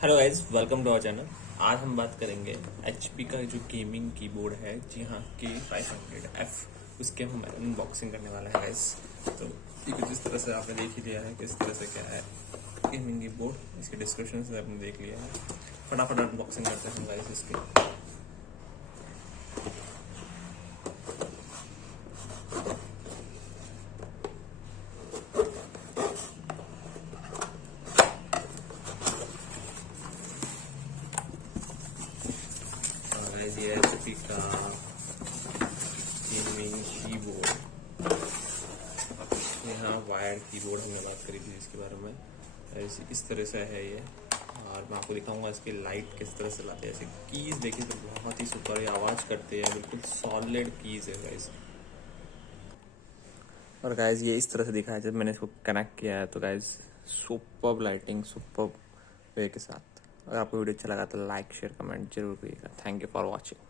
Hello guys, welcome to our channel. आज हम बात करेंगे HP का जो गेमिंग कीबोर्ड है, जी हाँ, K500F। उसके हम अनबॉक्सिंग करने वाले हैं गाइज। तो ये कुछ इस तरह से आपने देख ही लिया है, किस तरह से क्या है गेमिंग कीबोर्ड। इसके डिस्क्रिप्शन से आपने देख लिया है। फटाफट अनबॉक्सिंग करते हैं गाइज इसकी। गाइज ये HP का गेमिंग कीबोर्ड। यहाँ वायर्ड कीबोर्ड हमने बात करी थी इसके बारे में। इस तरह से है ये, और मैं आपको दिखाऊंगा इसकी लाइट किस तरह से लाते हैं। ऐसे कीज देखिए तो बहुत ही सुपर आवाज़ करते हैं, बिल्कुल सॉलिड कीज है गाइस। और गाइस ये इस तरह से दिखा है जब मैंने इसको कनेक्ट किया है। तो गाइस सुपर लाइटिंग, सुपर वे के साथ। अगर आपको वीडियो अच्छा लगा तो लाइक शेयर कमेंट जरूर करिएगा। Thank you for watching.